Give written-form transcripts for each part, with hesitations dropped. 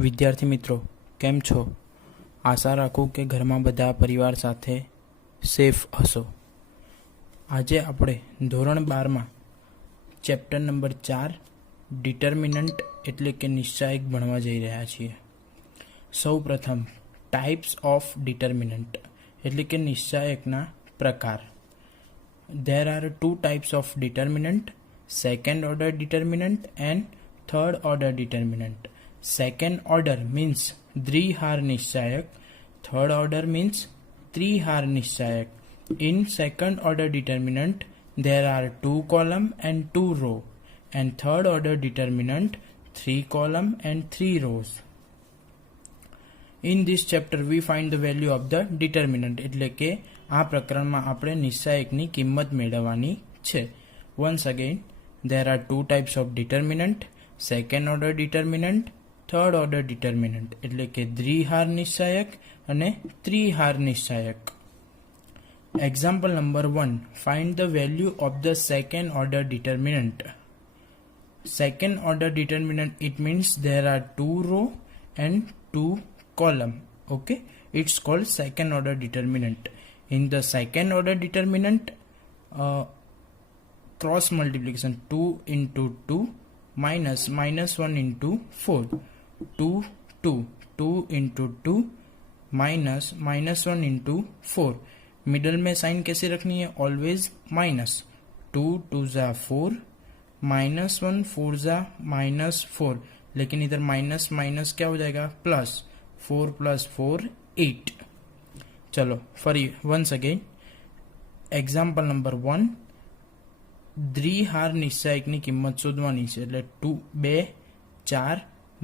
વિદ્યાર્થી મિત્રો કેમ છો? આશા રાખું કે ઘરમાં બધા પરિવાર સાથે સેફ હશો. આજે આપણે ધોરણ 12માં ચેપ્ટર નંબર 4 ડિટર્મિનન્ટ એટલે કે નિશ્ચાયક ભણવા જઈ રહ્યા છીએ. સૌ પ્રથમ ટાઈપ્સ ઓફ ડિટર્મિનન્ટ એટલે કે નિશ્ચાયકના પ્રકાર. There are two types of determinant, second order determinant and third order determinant. Second order means द्विहार निश्चायक, third order means त्रिहार निश्चायक. In second order determinant there are 2 column and 2 row, and third order determinant 3 column and 3 rows. In this chapter we find the value of the determinant એટલે કે આ પ્રકરણમાં આપણે નિશ્ચાયકની કિંમત મેળવવાની છે. Once again, there are two types of determinant, second order determinant, third order determinant એટલે કે દ્વિહાર નિશ્ચાયક અને ત્રિહાર નિશ્ચાયક. Example number 1, find the value of the second order determinant. Second order determinant, it means there are 2 row and 2 column. Okay, it's called second order determinant. In the second order determinant, cross multiplication 2 into 2 minus 1 into 4, 2 into 2 minus 1 into 4. Middle में sign कैसे रखनी है? Always minus. 2 2 जा 4, -1 4 जा -4, लेकिन इधर minus minus क्या हो जाएगा? प्लस. 4 + 4 8. चलो फरी वंस अगेन. एग्जाम्पल नंबर 1, દ્વિહાર નિશ્ચાયકની કિંમત શોધવાની છે. એટલે 2 4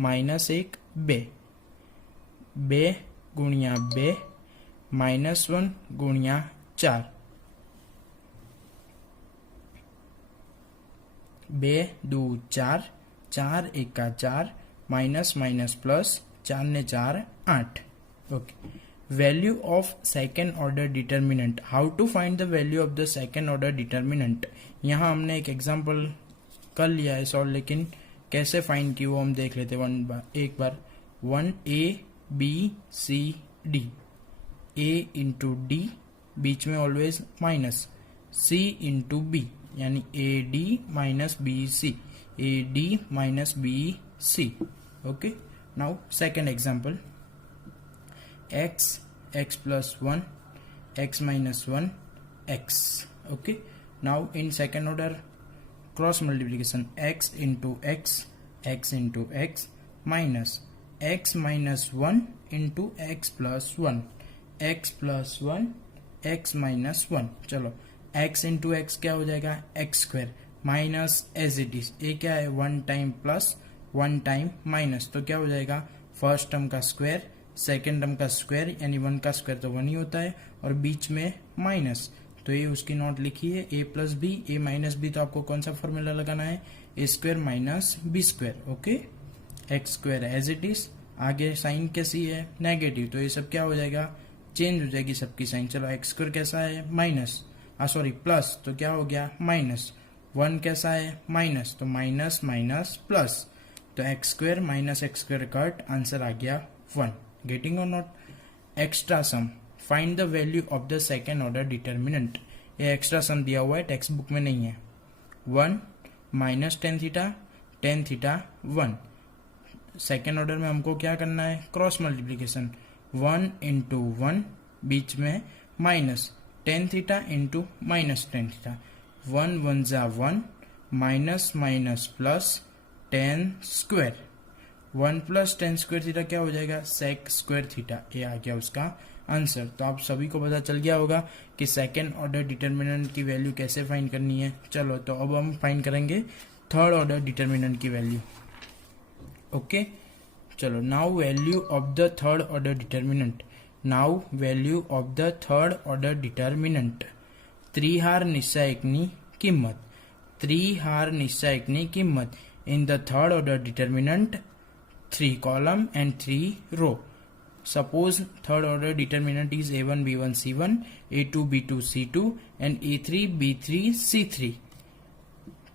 -1 2, 2 × 2 -1 × 4, 2 2 4, 4 1 4, माइनस माइनस प्लस 4 ने 4 8. Okay. Value of second order determinant. How to find the value of the second order determinant. यहाँ हमने एक एग्जांपल कर लिया है सॉल्व, लेकिन कैसे फाइंड की वो हम देख लेते एक बार. 1 A B C D. A into D, बीच में always minus. C into B, यानी AD minus BC, AD minus BC. Okay. Now second example. x plus 1, x minus 1, x. Okay. Now in second order cross multiplication, x into x into x minus x minus 1 into x plus 1, x plus 1, x minus 1. चलो x into x क्या हो जाएगा? x square minus as it is. ये क्या है? 1 time plus 1 time minus, तो क्या हो जाएगा? फर्स्ट टर्म का स्क्वायर, सेकेंड टर्म का स्क्वायर, यानी 1 का स्क्वायर तो 1 ही होता है, और बीच में माइनस, तो ये उसकी नोट लिखी है. a plus B, a minus B, तो आपको कौन सा फॉर्मूला लगाना है? a square minus B square. Okay. X square as it is. आगे साइन कैसी है? नेगेटिव, तो ये सब क्या हो जाएगा? चेंज हो जाएगी सबकी साइन. चलो एक्स स्क्वायर कैसा है? माइनस, सॉरी प्लस, तो क्या हो गया? माइनस. 1 कैसा है? माइनस, तो माइनस माइनस प्लस, तो x square minus x square cut, answer आ गया 1. Getting or not? Extra sum. Find the value of the second order determinant. ये एक्स्ट्रा सम दिया हुआ है, टेक्स्ट बुक में नहीं है. 1 minus ten theta 1. Second order में हमको क्या करना है? Cross multiplication. 1 into 1, बीच में minus ten theta into minus ten theta. 1 1 जा 1, minus minus plus 10 square. 1 plus 10 square theta क्या हो जाएगा? Sec square theta. ये आ गया उसका आंसर. तो आप सभी को पता चल गया होगा कि सेकेंड ऑर्डर डिटर्मिनेंट की वैल्यू कैसे फाइंड करनी है. चलो तो अब हम फाइंड करेंगे थर्ड ऑर्डर डिटर्मिनेंट की वैल्यू. ओके. चलो now value of the third order determinant. Now value of the third order determinant. ત્રિહાર નિશ્ચાયકની કિંમત. ત્રિહાર નિશ્ચાયકની કિંમત. In the third order determinant, 3 column and 3 row. Suppose third order determinant is a1 b1 c1, a2 b2 c2 and a3 b3 c3.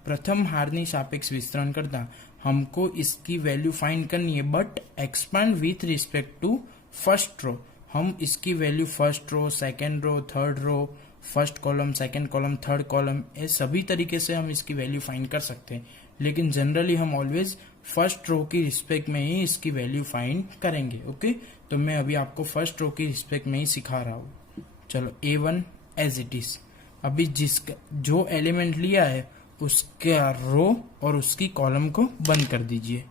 પ્રથમ હારની સાપેક્ષ વિસ્તરણ કરતા हमको इसकी वैल्यू फाइंड करनी है, but expand with respect to first row. हम इसकी value first row, second row, third row, first column, second column, third column, ये सभी तरीके से हम इसकी वैल्यू फाइंड कर सकते हैं, लेकिन जनरली हम ऑलवेज फर्स्ट रो की रिस्पेक्ट में ही इसकी वैल्यू फाइंड करेंगे। ओके, तो मैं अभी आपको फर्स्ट रो की रिस्पेक्ट में ही सिखा रहा हूँ। चलो A1 एज इट इज। अभी जिसका जो एलिमेंट लिया है उसका रो और उसकी कॉलम को बंद कर दीजिए।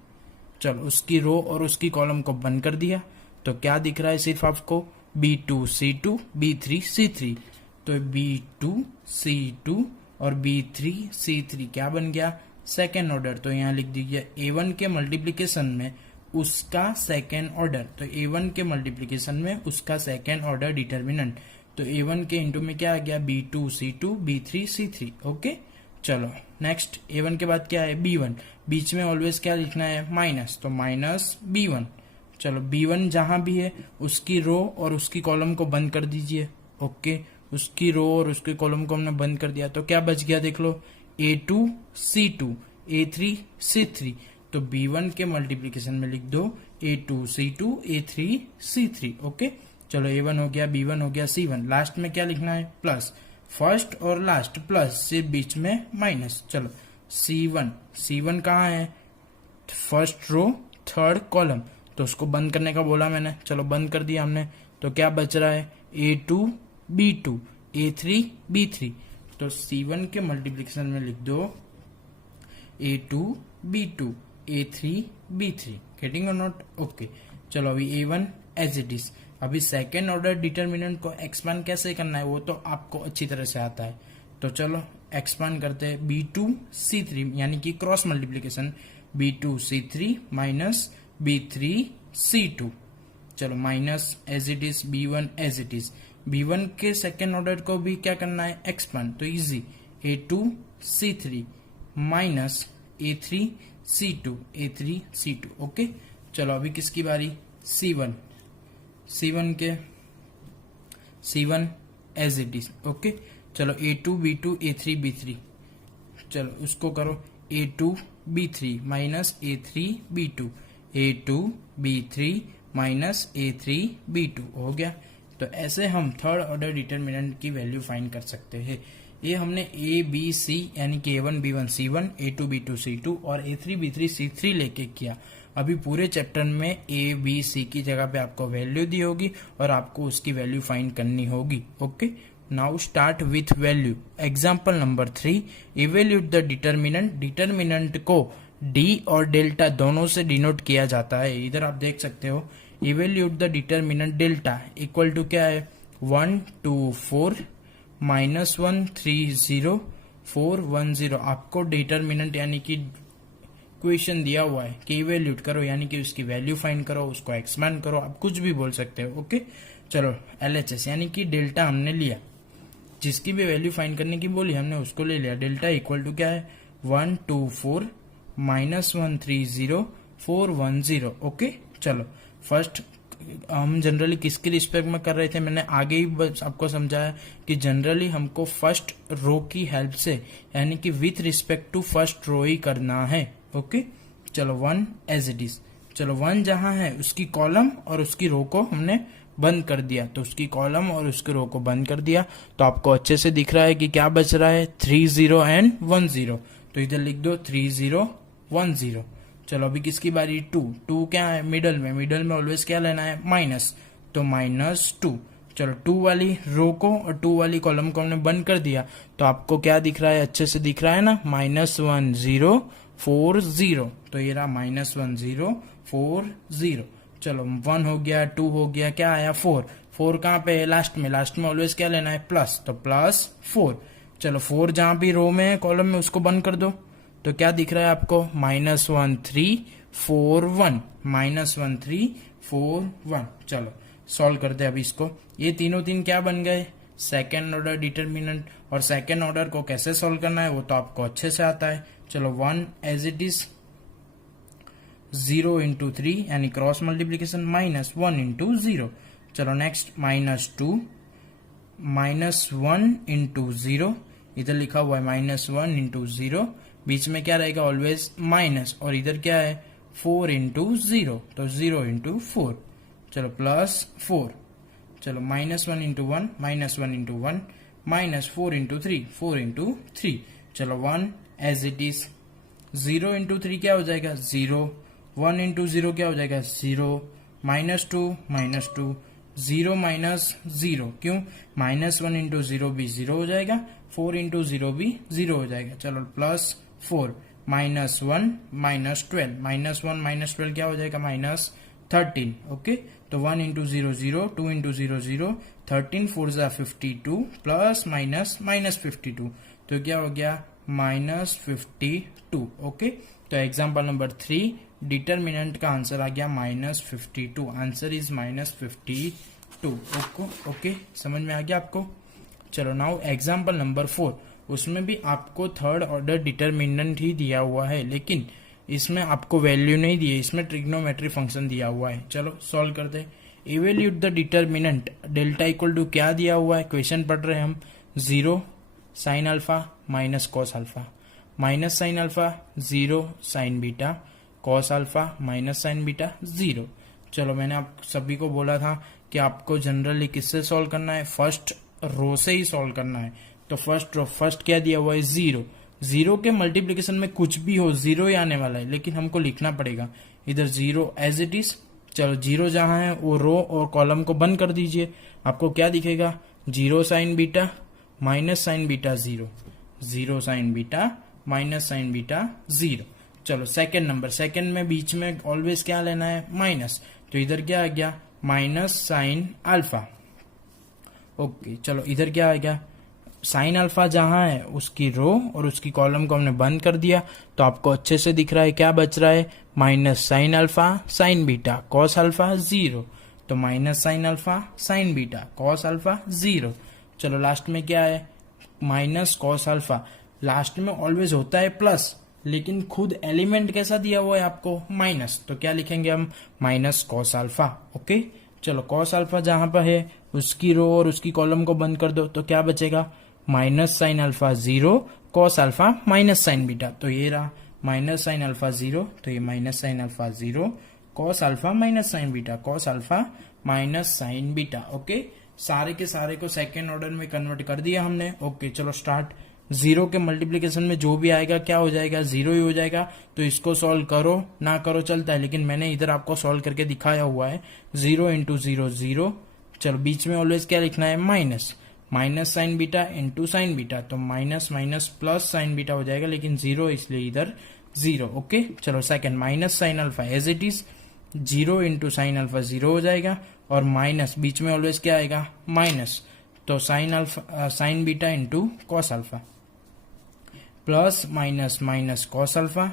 चलो, उसकी रो और उसकी कॉलम को बंद कर दिया तो क्या दिख रहा है सिर्फ आपको, B2 C2 B3 C3। तो B2 C2 और B3 C3 क्या बन गया, सेकेंड ऑर्डर। तो यहाँ लिख दीजिए A1 के मल्टीप्लीकेशन में उसका सेकेंड ऑर्डर। तो A1 के मल्टीप्लीकेशन में उसका सेकेंड ऑर्डर डिटर्मिनेंट। तो A1 के इंटू में क्या आ गया, B2 C2 B3 C3। Okay, चलो नेक्स्ट A1 के बाद क्या है, B1। बीच में ऑलवेज क्या लिखना है, माइनस, तो माइनस B1। चलो B1 जहां भी है उसकी रो और उसकी कॉलम को बंद कर दीजिए। ओके, उसकी रो और उसके कॉलम को हमने बंद कर दिया तो क्या बच गया देख लो, A2 C2 A3 C3। तो B1 के मल्टीप्लीकेशन में लिख दो A2 C2 A3 C3। Okay, चलो A1 हो गया, B1 हो गया, C1। लास्ट में क्या लिखना है, प्लस, फर्स्ट और लास्ट प्लस, सिर्फ बीच में माइनस। चलो C1 कहाँ है, फर्स्ट रो थर्ड कॉलम, तो उसको बंद करने का बोला मैंने। चलो बंद कर दिया हमने, तो क्या बच रहा है, A2 B2 A3 B3। तो C1 के मल्टीप्लिकेशन में लिख दो A2 B2 A3 B3। Getting और नॉट, ओके। चलो अभी A1 एज इट इज। अभी सेकेंड ऑर्डर डिटर्मिनेंट को एक्सपांड कैसे करना है वो तो आपको अच्छी तरह से आता है। तो चलो एक्सपांड करते हैं, B2 C3 यानी कि cross multiplication, B2 C3 minus B3 C2। चलो minus as it is, B1 as it is. B1 के सेकेंड ऑर्डर को भी क्या करना है, एक्सपांड। तो easy, A2 C3 minus A3 C2 A3 C2। Okay, चलो अभी किसकी बारी, C1 as it is. Okay, चलो A2 B2 A3 B3। चलो उसको करो A2 B3 minus A3 B2 A2 B3 minus A3 B2 हो गया। तो ऐसे हम थर्ड ऑर्डर डिटर्मिनेंट की वैल्यू फाइंड कर सकते हैं। ये हमने A B C यानी कि A1 B1 C1 A2 B2 C2 और A3 B3 C3 लेके किया। अभी पूरे चैप्टर में A B C की जगह पे आपको वैल्यू दी होगी और आपको उसकी वैल्यू फाइंड करनी होगी। Okay, now start with value. Example number 3, evaluate the determinant. Determinant को D और डेल्टा दोनों से डिनोट किया जाता है। इधर आप देख सकते हो, evaluate the determinant delta equal to क्या है, 1 2 4 माइनस 1 3 0 4 1 0। आपको डिटर्मिनेंट यानी कि क्वेश्चन दिया हुआ है कि इवेल्यूट करो, यानी कि उसकी वैल्यू फाइंड करो, उसको एक्सपैंड करो, आप कुछ भी बोल सकते हो। ओके, चलो LHS यानी कि डेल्टा हमने लिया, जिसकी भी वैल्यू फाइंड करने की बोली हमने उसको ले लिया। डेल्टा इक्वल टू क्या है, 1 2 4 माइनस 1 3 0 4 1 0। ओके, चलो फर्स्ट हम जनरली किसके रिस्पेक्ट में कर रहे थे, मैंने आगे ही बस आपको समझाया कि जनरली हमको फर्स्ट रो की हेल्प से यानी कि with respect to first row ही करना है। ओके, चलो 1 एज इट इज। चलो 1 जहां है उसकी कॉलम और उसकी रो को हमने बंद कर दिया, तो उसकी कॉलम और उसकी रो को बंद कर दिया। तो आपको अच्छे से दिख रहा है कि क्या बच रहा है, 3 0 एंड 1 0। तो इधर लिख दो 3 0 1 0। चलो अभी किसकी बारी, 2 क्या है, मिडल में ऑलवेज क्या लेना है, माइनस, तो माइनस 2। चलो 2 वाली रो को और 2 वाली कॉलम को हमने बंद कर दिया, तो आपको क्या दिख रहा है, अच्छे से दिख रहा है ना, माइनस 1 0 4 0। तो ये रहा माइनस 1 0 4 0। चलो 1 हो गया, 2 हो गया, क्या आया 4 कहाँ पे है, लास्ट में ऑलवेज क्या लेना है, प्लस, तो प्लस 4। चलो 4 जहां भी रो में है कॉलम में उसको बंद कर दो, तो क्या दिख रहा है आपको, माइनस 1 3 4 1 माइनस 1 3 4 1। चलो सॉल्व करते हैं अभी इसको। ये तीनों क्या बन गए, सेकेंड ऑर्डर डिटर्मिनेंट। और सेकेंड ऑर्डर को कैसे सॉल्व करना है वो तो आपको अच्छे से आता है। चलो 1 एज इट इज, 0 इंटू 3 यानी क्रॉस मल्टीप्लीकेशन, माइनस 1 इंटू 0। चलो नेक्स्ट माइनस 2 माइनस 1 इंटू 0, इधर लिखा हुआ है माइनस 1 इंटू 0 बीच में क्या रहेगा ऑलवेज माइनस, और इधर क्या है 4 इंटू 0, तो 0 इंटू 4, चलो प्लस 4, चलो -1 इंटू 1, -1 इंटू 1, -4 इंटू 3, 4 इंटू 3, चलो 1 एज इट इज। 0 इंटू 3 क्या हो जाएगा 0, 1 इंटू 0 क्या हो जाएगा 0, -2 -2, 0 माइनस 0, क्यों -1 इंटू 0 भी 0 हो जाएगा, 4 इंटू 0 भी 0 हो जाएगा, चलो प्लस 4, -1 -12, -1 -12 क्या हो जाएगा -13, ओके। तो 1 इंटू 0 0, 2 इंटू 0 0, 13 4 जा 52, प्लस माइनस -52, तो क्या हो गया -52, ओके। तो एग्जाम्पल नंबर 3 डिटर्मिनेंट का आंसर आ गया -52, आंसर इज -52, ओके, समझ में आ गया आपको। चलो नाउ एग्जाम्पल नंबर 4, उसमें भी आपको थर्ड ऑर्डर डिटर्मिनेंट ही दिया हुआ है, लेकिन इसमें आपको वैल्यू नहीं दी है, इसमें ट्रिग्नोमेट्री फंक्शन दिया हुआ है। चलो सॉल्व करते हैं। Evaluate the determinant delta equal to क्या दिया हुआ है, क्वेश्चन पढ़ रहे हैं हम, 0 sine alpha minus cos alpha, minus sine alpha 0 sign beta, cos alpha minus sine beta 0। चलो मैंने आप सभी को बोला था कि आपको जनरली किससे सॉल्व करना है, फर्स्ट रो से ही सॉल्व करना है। तो फर्स्ट रो, फर्स्ट क्या दिया हुआ है 0, 0 के मल्टीप्लिकेशन में कुछ भी हो 0 ही आने वाला है, लेकिन हमको लिखना पड़ेगा इधर 0 एज इट इज। चलो 0 जहां है वो रो और कॉलम को बंद कर दीजिए, आपको क्या दिखेगा 0 sign beta minus sine beta 0, 0 sign beta minus sine beta 0। चलो सेकंड नंबर, सेकंड में बीच में ऑलवेज क्या लेना है माइनस, तो इधर क्या आ गया माइनस साइन अल्फा, ओके। चलो इधर क्या आ गया साइन अल्फा जहां है उसकी रो और उसकी कॉलम को हमने बंद कर दिया, तो आपको अच्छे से दिख रहा है क्या बच रहा है minus sine alpha sine beta cos alpha 0, तो minus sine alpha sine beta cos alpha 0। चलो लास्ट में क्या है माइनस कॉस अल्फा, लास्ट में ऑलवेज होता है प्लस, लेकिन खुद एलिमेंट कैसा दिया हुआ है आपको माइनस, तो क्या लिखेंगे हम माइनस कॉस अल्फा, ओके। चलो कॉस अल्फा जहां पर है उसकी रो और उसकी कॉलम को बंद कर दो, तो क्या बचेगा minus sine alpha 0 cos alpha minus sine beta, तो ये रहा माइनस साइन अल्फा 0, तो ये minus sine alpha 0 cos alpha minus sine beta, cos alpha minus sine beta, okay. सारे के सारे को सेकेंड ऑर्डर में कन्वर्ट कर दिया हमने, ओके। चलो स्टार्ट। 0 के मल्टीप्लीकेशन में जो भी आएगा क्या हो जाएगा 0 ही हो जाएगा, तो इसको सॉल्व करो ना करो चलता है, लेकिन मैंने इधर आपको सॉल्व करके दिखाया हुआ है। 0 इंटू 0 0, चलो बीच में ऑलवेज क्या लिखना है minus, minus sine beta into sine beta, तो minus minus plus sine beta हो जाएगा, लेकिन 0 इसलिए इधर 0, ओके। चलो second minus sine alpha as it is, 0 into sine alpha 0 हो जाएगा, और माइनस बीच में ऑलवेज क्या आएगा माइनस, तो sine alpha sine beta into cos alpha, plus minus minus cos alpha,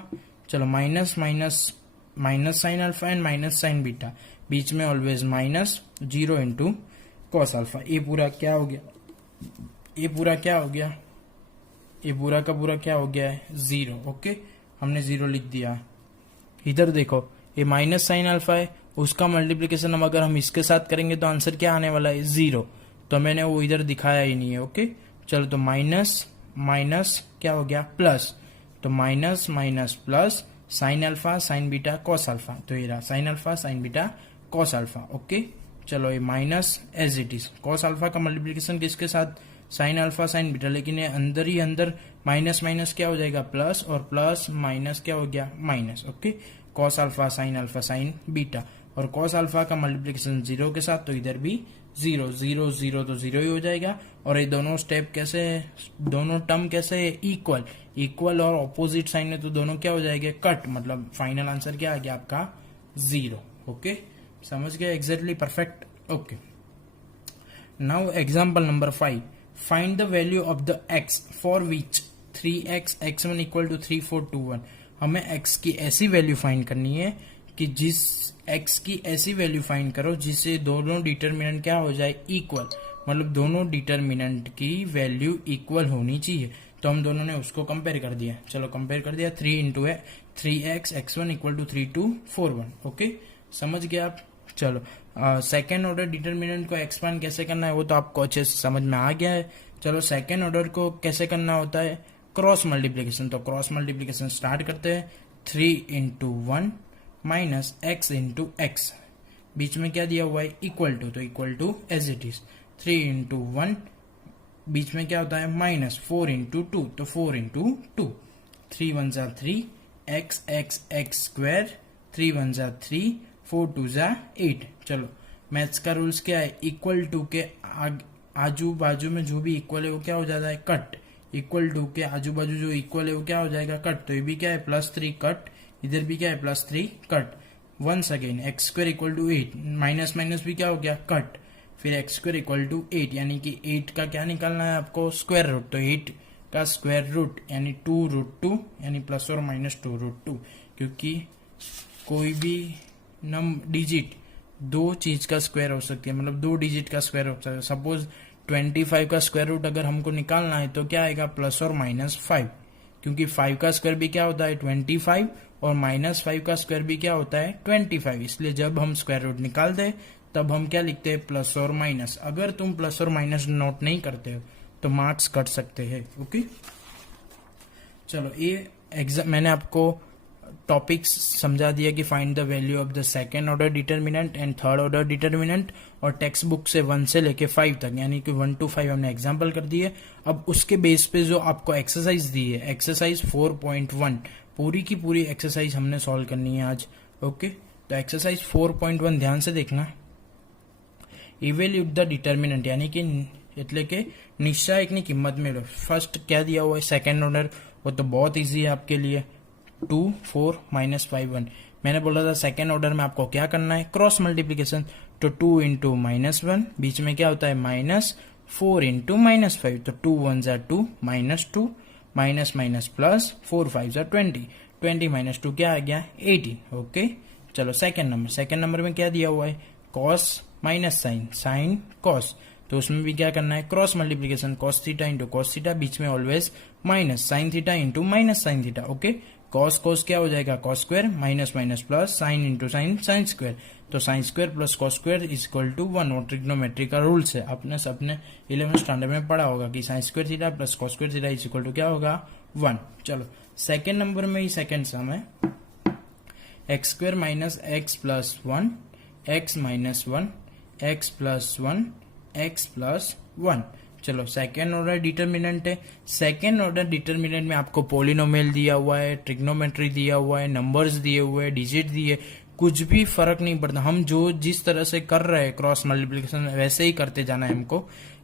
चलो minus minus minus sine alpha and minus sine beta, बीच में always minus 0 into cos alpha. ये पूरा क्या हो गया, ये पूरा क्या हो गया, ये पूरा का पूरा क्या हो गया है 0, ओके। हमने 0 लिख दिया। इधर देखो ये माइनस साइन अल्फा है, उसका मल्टीप्लीकेशन हम अगर हम इसके साथ करेंगे तो आंसर क्या आने वाला है 0, तो मैंने वो इधर दिखाया ही नहीं है, ओके। चलो तो माइनस माइनस क्या हो गया प्लस, तो minus minus plus sine alpha sine beta cos alpha, तो ये रहा sine alpha sine beta cos alpha, okay. चलो ये minus as it is, cos alpha का मल्टीप्लीकेशन किसके साथ साइन अल्फा साइन बीटा, लेकिन ये अंदर ही अंदर माइनस माइनस क्या हो जाएगा प्लस, और प्लस माइनस क्या हो गया minus, okay. Cos alpha sine beta, और कॉस अल्फा का मल्टीप्लीकेशन 0 के साथ, तो इधर भी 0 0 0, तो 0 ही हो जाएगा। और ये दोनों स्टेप कैसे, दोनों टर्म कैसे इक्वल, इक्वल और ऑपोजिट साइन में, तो दोनों क्या हो जाएंगे कट, मतलब फाइनल आंसर क्या आ गया आपका 0, ओके। समझ गए exactly, perfect, okay. Now example number 5, find the value of the x for which 3x x1 equal to 3 4 2 1। हमें x की ऐसी वैल्यू फाइंड करनी है कि जिस x की ऐसी वैल्यू फाइंड करो जिससे दोनों डिटर्मिनेंट क्या हो जाए इक्वल, मतलब दोनों डिटर्मिनेंट की वैल्यू इक्वल होनी चाहिए। तो हम दोनों ने उसको कंपेयर कर दिया, चलो कंपेयर कर दिया, 3 into 3x x1 equal to 3 2 4 1, okay. समझ गए आप। चलो सेकेंड ऑर्डर डिटर्मिनेंट को एक्सपांड कैसे करना है वो तो आपको अच्छे से समझ में आ गया है। चलो सेकेंड ऑर्डर को कैसे करना होता है, क्रॉस मल्टीप्लीकेशन। तो क्रॉस मल्टीप्लीकेशन स्टार्ट करते हैं। 3 into 1 minus x into x, बीच में क्या दिया हुआ है इक्वल टू, तो equal to as it is 3 into 1, बीच में क्या होता है माइनस 4 इंटू 2, तो 4 इंटू 2, 3 1 जा 3 एक्स एक्स एक्स स्क्वायर, 3 1 जा 3, 4 2 जा 8। चलो मैथ्स का रूल्स क्या है, इक्वल टू के आजू बाजू में जो भी इक्वल है वो क्या हो जाता है कट, इक्वल टू के आजू बाजू जो इक्वल है वो क्या हो जाएगा कट। तो ये भी क्या है +3 कट, इधर भी क्या है +3 cut. Once again X square equal to 8, minus minus भी क्या हो गया कट, फिर एक्स स्क्वायर इक्वल टू 8, यानी कि 8 का क्या निकालना है आपको स्क्वायर रूट, तो 8 का स्क्वायर रूट यानी 2√2, यानी प्लस और माइनस 2√2, क्योंकि कोई भी डिजिट दो चीज का स्क्वायर हो सकती है, मतलब 2 डिजिट का स्क्वायर हो सकता है। सपोज 25 का स्क्वायर रूट अगर हमको निकालना है तो क्या आएगा प्लस और माइनस 5, क्योंकि 5 का स्क्वायर भी क्या होता है 25 और माइनस 5 का स्क्वायर भी क्या होता है 25, इसलिए जब हम स्क्वायर रूट निकालते हैं तब हम क्या लिखते हैं प्लस और माइनस। अगर तुम प्लस और माइनस नोट नहीं करते हो तो मार्क्स कट सकते हैं। ओके, चलो ये एग्जाम मैंने आपको टॉपिक्स समझा दिया कि find the value of the second order determinant and third order determinant, और टेक्स्ट बुक से 1 से लेके 5 तक, यानी कि 1 to 5 हमने एग्जाम्पल कर दिए। अब उसके बेस पे जो आपको एक्सरसाइज दी है, एक्सरसाइज 4.1, पूरी की पूरी एक्सरसाइज हमने सॉल्व करनी है आज। ओके, तो एक्सरसाइज 4.1 ध्यान से देखना। इवेल्यूट द डिटर्मिनेंट, यानी कि એટલે કે નિશ્ચાયકની કિંમત મેળવો। फर्स्ट क्या दिया हुआ है सेकेंड ऑर्डर, वो तो बहुत इजी है आपके लिए, 2 4 माइनस 5 1। मैंने बोला था सेकेंड ऑर्डर में आपको क्या करना है क्रॉस मल्टीप्लीकेशन, तो 2 इंटू -1, बीच में क्या होता है माइनस, 4 इंटू -5, तो 2 1 जा 2 -2, माइनस माइनस प्लस, 4 5 जा 20, 20 माइनस 2 क्या आ गया 18। ओके, चलो सेकेंड नंबर में क्या दिया हुआ है cos minus sine, sine cos, तो उसमें भी क्या करना है cross multiplication, cos theta into cos theta, बीच में always minus, sine theta into minus sine theta. Okay, cos cos क्या हो जाएगा cos square, minus minus plus, sine into sine sine square, तो sine square plus cos square is equal to 1, और trigonometry का rules है, आपने सबने 11th standard में पढ़ा होगा कि sine square theta plus cos square theta is equal to क्या होगा 1। चलो सेकेंड नंबर में ही सेकेंड सम है, x square minus x plus 1, x minus 1, x plus 1, x plus 1। चलो सेकेंड ऑर्डर डिटर्मिनेंट है। सेकेंड ऑर्डर डिटर्मिनेंट में आपको polynomial दिया हुआ है, ट्रिग्नोमेट्री दिया हुआ है, नंबर्स दिए हुए हैं, डिजिट दिए, कुछ भी फर्क नहीं पड़ता। हम जो जिस तरह से कर रहे हैं क्रॉस मल्टीप्लीकेशन वैसे ही करते जाना है हमको,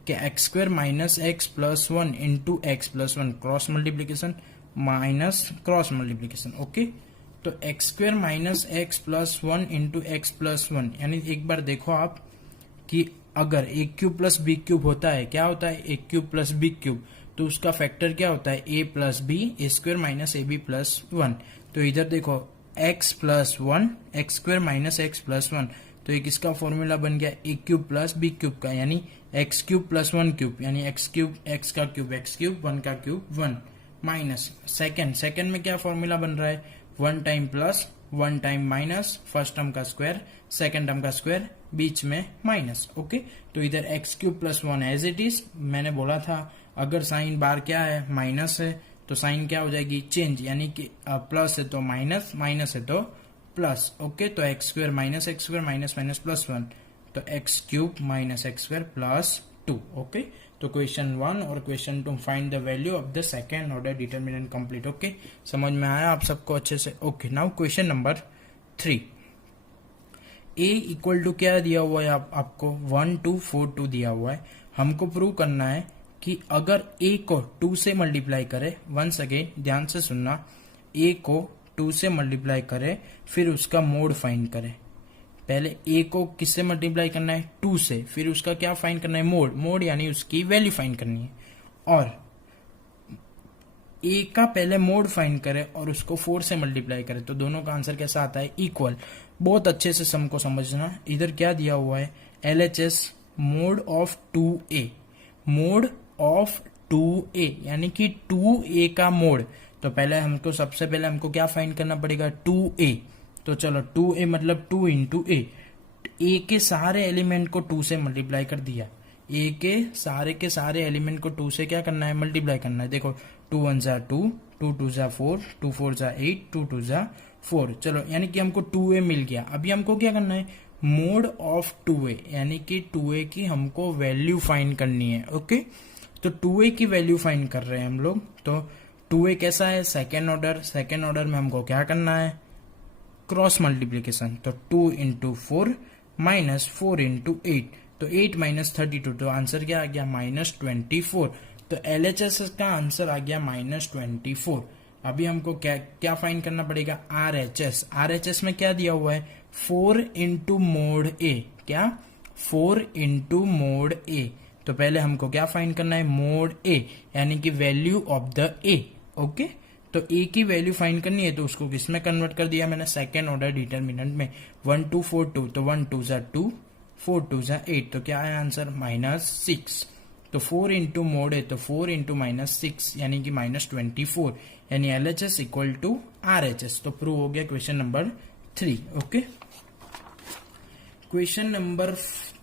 कि x square minus x plus 1 into x plus 1, cross multiplication minus cross multiplication. Okay, तो x square minus x plus 1 into x plus 1, यानी एक बार देखो आप कि अगर a cube plus b cube होता है, क्या होता है a cube plus b cube, तो उसका फैक्टर क्या होता है a plus b, a square minus a b plus 1। तो इधर देखो x plus 1, x square minus x plus 1, तो एक इसका फॉर्मूला बन गया ए क्यूब प्लस बी क्यूब का, यानी एक्स क्यूब प्लस 1 क्यूब, यानी एक्स क्यूब एक्स का क्यूब एक्स क्यूब, 1 का क्यूब 1, माइनस सेकेंड में क्या फॉर्मूला बन रहा है 1 time plus 1 time minus, first term का स्क्वायर सेकेंड टर्म का स्क्वायर, बीच में माइनस। ओके, तो इधर X cube plus 1 as it is. मैंने बोला था अगर साइन बार क्या है माइनस है तो साइन क्या हो जाएगी चेंज, यानी कि प्लस है तो माइनस, माइनस है तो प्लस। ओके, तो x square minus minus plus 1, तो X cube minus x square plus 2। Okay, तो क्वेश्चन 1 और question 2 find the value of the second order determinant complete. Okay, समझ में आया आप सबको अच्छे से। Okay, now question number 3, A equal to क्या दिया हुआ है आपको 1 2 4 2 दिया हुआ है। हमको प्रूव करना है कि अगर ए को 2 से मल्टीप्लाई करे, वंस अगेन ध्यान से सुनना, ए को 2 से मल्टीप्लाई करे फिर उसका मोड फाइंड करे। पहले ए को किससे मल्टीप्लाई करना है 2 से, फिर उसका क्या फाइंड करना है मोड यानी उसकी वैल्यू फाइंड करनी है, और ए का पहले मोड फाइंड करे और उसको 4 से मल्टीप्लाई करे, तो दोनों का आंसर कैसा आता है इक्वल। बहुत अच्छे से सम को समझना। इधर क्या दिया हुआ है LHS mode of 2a, mode of 2a यानी कि 2a का मोड, तो पहले हमको सबसे पहले हमको क्या फाइंड करना पड़ेगा 2a, तो चलो 2a मतलब 2 इंटू ए के सारे एलिमेंट को 2 से मल्टीप्लाई कर दिया, ए के सारे एलिमेंट को 2 से क्या करना है, मल्टीप्लाई करना है। देखो 2 1 जा 2, 2 2 जा 4, 2 4 जा 8, 2 2 जा 4। चलो यानी कि हमको 2a मिल गया। अभी हमको क्या करना है, मोड ऑफ 2a, यानी कि 2a की हमको वैल्यू फाइंड करनी है। ओके, तो 2a की वैल्यू फाइंड कर रहे हैं हम लोग। तो 2a कैसा है, सेकेंड ऑर्डर। सेकेंड ऑर्डर में हमको क्या करना है, क्रॉस मल्टीप्लीकेशन। तो 2 इंटू 4 माइनस 4 इंटू 8, तो 8 माइनस 32, तो आंसर क्या आ गया, -24। तो LHS का आंसर आ गया -24। अभी हमको क्या फाइंड करना पड़ेगा, RHS। RHS में क्या दिया हुआ है, 4 इंटू मोड ए। क्या, 4 इंटू मोड ए। तो पहले हमको क्या फाइंड करना है, मोड ए, यानी कि value of the A. Okay, तो ए की वैल्यू फाइंड करनी है, तो उसको किसमें कन्वर्ट कर दिया मैंने, सेकेंड ऑर्डर डिटर्मिनेंट में। 1 2 4 2, तो 1 2 जा 2, 4 2 जा 8, तो क्या है आंसर, -6। तो 4 इंटू मोड है, तो 4 इंटू -6 यानी कि -24, यानी LHS इक्वल टू RHS। तो प्रूव हो गया question number 3। Okay, question number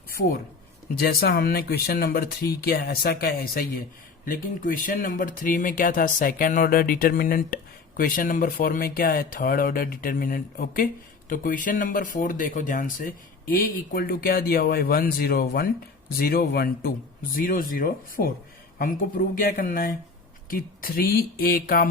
4 जैसा हमने क्वेश्चन नंबर 3 किया ऐसा का ऐसा ही है, लेकिन क्वेश्चन नंबर 3 में क्या था, second order determinant. Question number 4 में क्या है, थर्ड ऑर्डर डिटर्मिनेंट। ओके, तो क्वेश्चन नंबर 4 देखो ध्यान से। a इक्वल टू क्या दिया हुआ है, 1 0 1 0 1 2 0 0 4। हमको प्रूव क्या करना है कि 3a का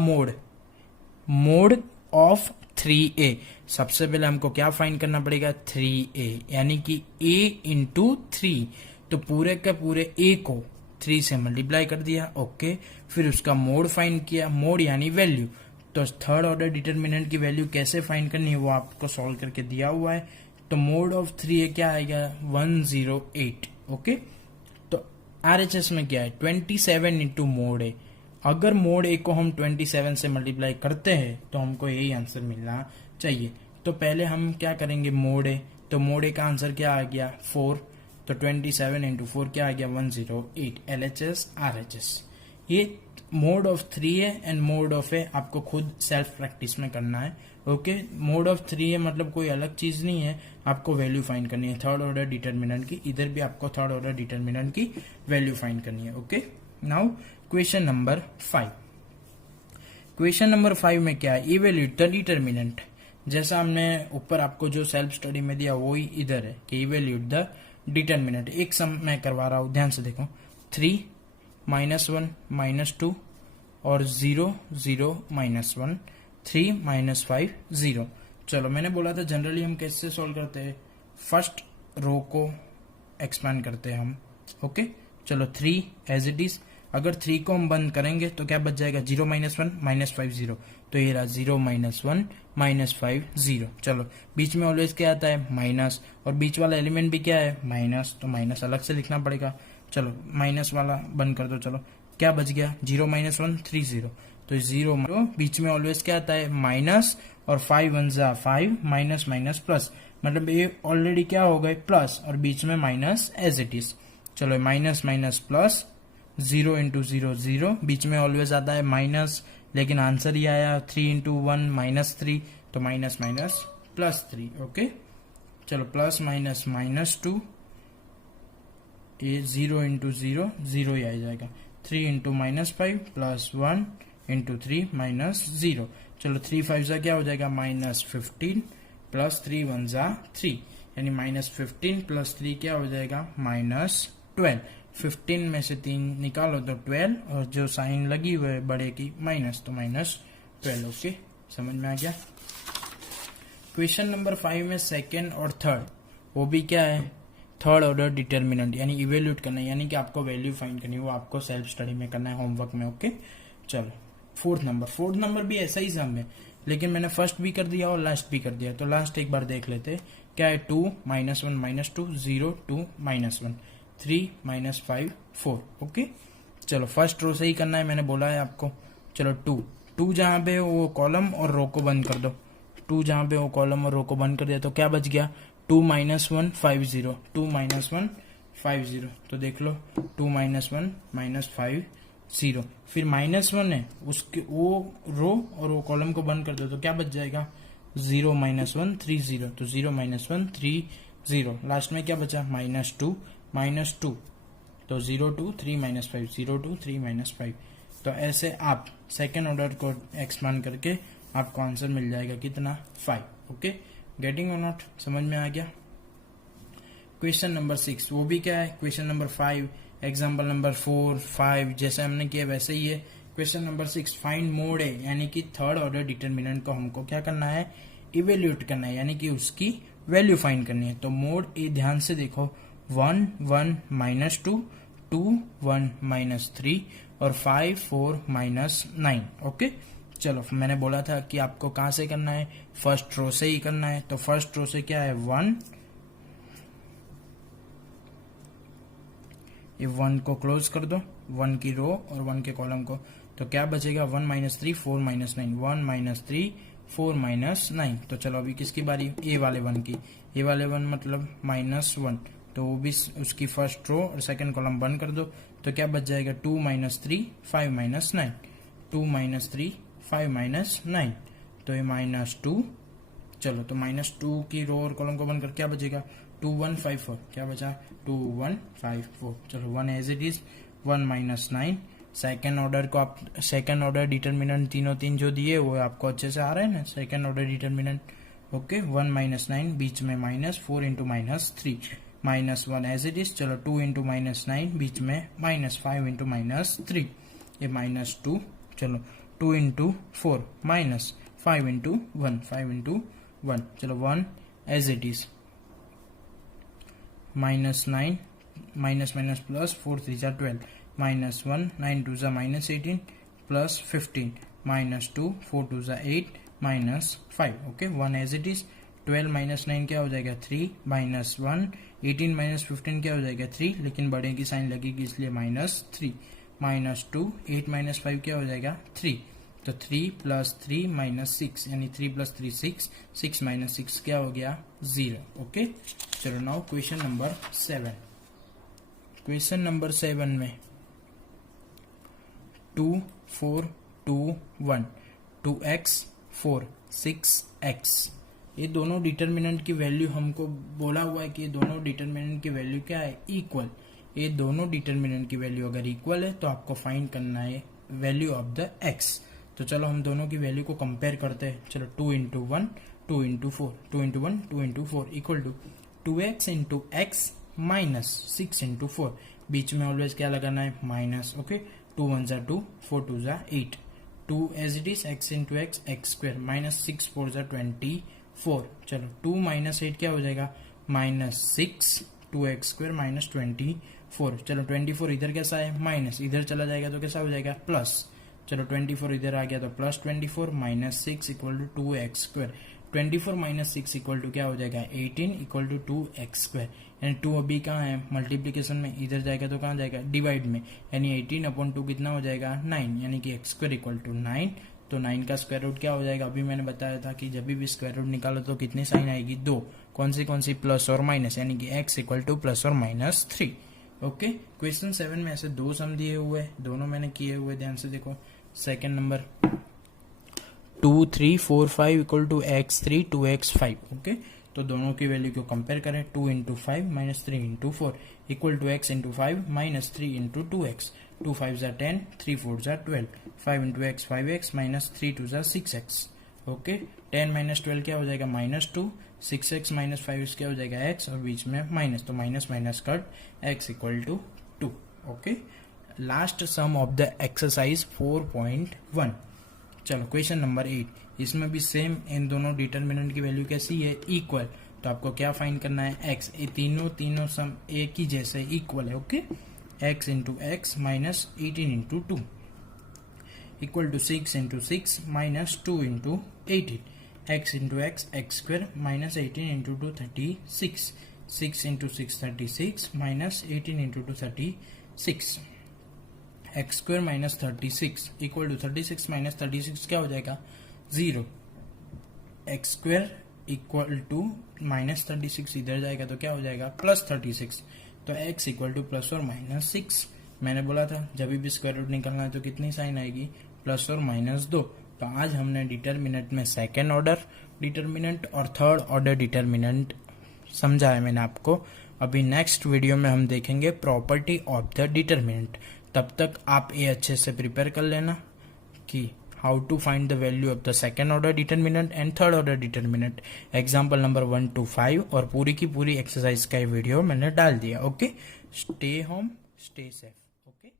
मोड ऑफ 3a। सबसे पहले हमको क्या फाइंड करना पड़ेगा, 3a, यानी कि a इंटू 3। तो पूरे के पूरे a को 3 से मल्टीप्लाई कर दिया। ओके, फिर उसका मोड फाइंड किया, मोड यानी वैल्यू। तो थर्ड ऑर्डर डिटर्मिनेंट की वैल्यू कैसे फाइंड करनी है वो आपको सॉल्व करके दिया हुआ है। तो मोड ऑफ 3a क्या आएगा, 108। ओके, तो RHS में क्या है, 27 इंटू मोड ए। अगर मोड ए को हम 27 से मल्टीप्लाई करते हैं तो हमको यही आंसर मिलना चाहिए। तो पहले हम क्या करेंगे, मोड ए। तो मोड ए का आंसर क्या आ गया, 4। तो 27 इंटू 4 क्या आ गया, 108। LHS RHS। ये mod of 3a and mod of a आपको खुद सेल्फ प्रैक्टिस में करना है। ओके, मोड ऑफ 3a मतलब कोई अलग चीज नहीं है, आपको वैल्यू फाइंड करनी है थर्ड ऑर्डर डिटर्मिनेंट की। इधर भी आपको थर्ड ऑर्डर डिटर्मिनेंट की वैल्यू फाइंड करनी है। Okay, now question number 5। Question number 5 में क्या है, इवेल्यूट द डिटर्मिनेंट। जैसा हमने ऊपर आपको जो सेल्फ स्टडी में दिया वो ही इधर है कि इवेल्यूट द डिटर्मिनेंट। एक सम मैं करवा रहा हूं, ध्यान से देखो। 3 -1 -2 और 0 0 -1, 3 -5 0। चलो मैंने बोला था जनरली हम कैसे सॉल्व करते हैं, फर्स्ट रो को एक्सपैंड करते हैं हम। ओके, चलो 3 एज इट इज। अगर 3 को हम बंद करेंगे तो क्या बच जाएगा, 0 -1 -5 0। तो ये रहा 0 -1 -5 0। चलो बीच में ऑलवेज क्या आता है, माइनस, और बीच वाला एलिमेंट भी क्या है, माइनस। तो माइनस अलग से लिखना पड़ेगा। चलो माइनस वाला बंद कर दो। चलो क्या बच गया, 0 -1 3 0। तो 0 बीच में ऑलवेज क्या आता है, माइनस, और 5 1 जा 5, माइनस माइनस प्लस, मतलब ये ऑलरेडी क्या हो गए, प्लस, और बीच में माइनस एज इट इज। चलो माइनस माइनस प्लस, 0 इंटू 0 0, बीच में ऑलवेज आता है माइनस, लेकिन आंसर ही आया 3 इंटू 1 -3, तो माइनस माइनस +3। ओके, चलो प्लस माइनस -2, ये 0 इंटू 0 0 ही आ जाएगा। 3 इंटू -5 प्लस 1 इंटू 3 -0। चलो 3 5 जा क्या हो जाएगा, -15 प्लस 3 1 जा 3, यानी -15 प्लस 3 क्या हो जाएगा, -12। 15 में से 3 निकालो तो 12, और जो साइन लगी हुई है बड़े की माइनस, तो -12। ओके, समझ में आ गया। क्वेश्चन नंबर 5 में सेकेंड और थर्ड, वो भी क्या है, थर्ड ऑर्डर डिटर्मिनेंट, यानी इवेल्यूट करना है, यानी कि आपको वैल्यू फाइंड करनी है, वो आपको सेल्फ स्टडी में करना है, होमवर्क में। ओके, चलो फोर्थ नंबर भी ऐसा ही सम है, लेकिन मैंने फर्स्ट भी कर दिया और लास्ट भी कर दिया। तो लास्ट एक बार देख लेते, क्या है, 2 -1 -2 0 2 -1 3 -5 4। ओके, चलो फर्स्ट रो से ही करना है, मैंने बोला है आपको। चलो 2 जहां पे वो कॉलम और रो को बंद कर दो। 2 जहां पे वो कॉलम और रो को बंद कर दिया तो क्या बच गया, 2 -1 5 0, 2 -1 5 0। तो देख लो 2 -1 -5 0, फिर -1 है, उसके वो रो और वो कॉलम को बंद कर दो तो क्या बच जाएगा, 0 -1 3 0। तो 0 -1 3 0, लास्ट में क्या बचा, -2 -2। तो तो 0 2 3 माइनस 5, 0 2 3 माइनस 5। तो ऐसे आप सेकेंड ऑर्डर को एक्सपांड करके आपको आंसर मिल जाएगा कितना 5। ओके, गेटिंग और नॉट, समझ में आ गया। क्वेश्चन नंबर 6 वो भी क्या है, क्वेश्चन नंबर 5 एग्जाम्पल नंबर 4 5 जैसे हमने किया वैसे ही है। क्वेश्चन नंबर 6 फाइंड मोड ए, यानी कि थर्ड ऑर्डर डिटर्मिनेंट को हमको क्या करना है, इवेल्यूएट करना है, यानी कि उसकी वैल्यू फाइंड करनी है। तो मोड ए ध्यान से देखो, 1 1 माइनस 2 2 1 माइनस 3 और 5 4 माइनस 9। ओके, चलो मैंने बोला था कि आपको कहां से करना है, फर्स्ट रो से ही करना है। तो फर्स्ट रो से क्या है 1, ये 1 को क्लोज कर दो, 1 की रो और 1 के कॉलम को, तो क्या बचेगा 1 माइनस 3 4 माइनस 9, 1 माइनस 3 4 माइनस 9। तो चलो अभी किसकी बारी, ए वाले 1 की, ए वाले 1 मतलब -1, तो वो भी उसकी फर्स्ट रो और सेकंड कॉलम बंद कर दो। तो क्या बच जाएगा 2 माइनस 3 5 माइनस 9, 2 माइनस 3 5 माइनस 9, तो ये -2। चलो तो -2 की रो और कॉलम को बंद कर क्या बचेगा 2 1 5 4, क्या बचा 2 1 5 4। चलो 1 as it is, 1 minus 9। Second order को आप सेकेंड ऑर्डर डिटर्मिनेंट तीनों तीन जो दिए वो आपको अच्छे से आ रहे हैं ना, second order determinant. Okay, 1 minus 9 बीच में -4 इंटू -3 -1 एज इट इज। चलो 2 इंटू -9 बीच में -5 इंटू -3, ये -2। चलो 2 इंटू 4 -5 इंटू 1 5 इंटू 1, चलो 1 as it is, -9 minus minus plus 4 3 जा 12 -1 9 2 जा -18 प्लस 15 -2 4 2 जा 8 -5। Okay, 1 as it is. 12 minus 9 क्या हो जाएगा 3 -1, 18 माइनस 15 क्या हो जाएगा 3, लेकिन बड़े की साइन लगेगी इसलिए -3 -2, 8 माइनस 5 क्या हो जाएगा 3, तो 3 प्लस 3 -6, यानी 3 प्लस 3 6, 6 माइनस 6 क्या हो गया 0। ओके, चलो now question number 7। Question number 7 में 2 4 2 1 2x 4 6x, ये दोनों डिटर्मिनेंट की वैल्यू हमको बोला हुआ है कि ये दोनों डिटर्मिनेंट की वैल्यू क्या है, इक्वल। ये दोनों डिटर्मिनेंट की वैल्यू अगर इक्वल है तो आपको फाइंड करना है वैल्यू ऑफ द x। तो चलो हम दोनों की वैल्यू को कंपेयर करते हैं। चलो 2 into 1 2 into 4, 2 into 1 2 into 4 equal to 2x into X minus 6 into 4, बीच में ऑलवेज क्या लगाना है माइनस। ओके, 2 1 जा 2 4 2 जा 8, 2 as it is x into X X square -6 4 जा 24। चलो 2 माइनस 8 क्या हो जाएगा -6 2x स्क्वायर -24। चलो 24 इधर कैसा है माइनस, इधर चला जाएगा तो कैसा हो जाएगा प्लस। चलो 24 इधर आ गया तो plus 24 -6 equal to 2x square, 24 minus 6 equal to क्या हो जाएगा 18 इक्वल टू 2x स्क्वायर। यानी 2 अभी कहाँ है मल्टीप्लीकेशन में, इधर जाएगा तो कहाँ जाएगा डिवाइड में, यानी 18 अपॉन 2 कितना हो जाएगा 9, यानी कि x स्क्वायर इक्वल टू 9। तो 9 का स्क्वायर रूट क्या हो जाएगा, अभी मैंने बताया था कि जब भी स्क्वायर रूट निकालो तो कितनी साइन आएगी 2, कौन सी प्लस और माइनस, यानी कि x इक्वल टू प्लस और -3। ओके, क्वेश्चन 7 में ऐसे दो सम दिए हुए हैं, दोनों मैंने किए हुए, ध्यान से देखो। Second number 2 3 4 5 equal to x3 2x5। Okay, तो दोनों की वैल्यू को कंपेयर करें, 2 into 5 -3 into 4 equal to x into 5 -3 into 2x, 2 5 जा 10 3 4 जा 12, 5 इंटू x 5x -3 2 जा 6x। ओके, 10 माइनस 12 क्या हो जाएगा -2, 6x माइनस 5 क्या हो जाएगा x, और बीच में माइनस, तो minus minus cut x equal to 2। Okay, last sum of the exercise 4.1। चलो क्वेश्चन नंबर 8, इसमें भी सेम, इन दोनों डिटर्मिनेंट की वैल्यू कैसी है इक्वल। तो आपको क्या फाइंड करना है x, ये तीनों सम एक ही जैसे इक्वल है। Okay, x into X minus 18 into 2 equal to 6 into 6 minus 2 into 18, x into X X square minus 18 into 2 36, 6 into 6 36 minus 18 into 2 36, X square minus 36 equal to 36 minus 36 क्या हो जाएगा 0, X square equal to minus 36 इधर जाएगा तो क्या हो जाएगा plus 36, तो x इक्वल टू प्लस और -6। मैंने बोला था जब भी स्क्वायर रूट निकलना है तो कितनी साइन आएगी प्लस और -2। तो आज हमने डिटर्मिनेंट में सेकेंड ऑर्डर डिटर्मिनेंट और थर्ड ऑर्डर डिटर्मिनेंट समझा है मैंने आपको। अभी नेक्स्ट वीडियो में हम देखेंगे प्रॉपर्टी ऑफ द डिटर्मिनेंट। तब तक आप ये अच्छे से प्रिपेयर कर लेना कि how to find the value of the second order determinant and third order determinant. Example number 1 to 5 और पूरी की पूरी एक्सरसाइज का वीडियो मैंने डाल दिया। Okay, stay home, stay safe. Okay.